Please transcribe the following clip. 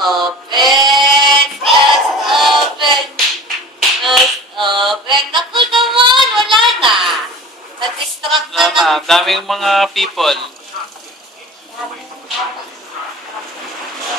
open. Let's open. Let's open. Naku naman, wala na. Na-distract na Wala na, daming mga people.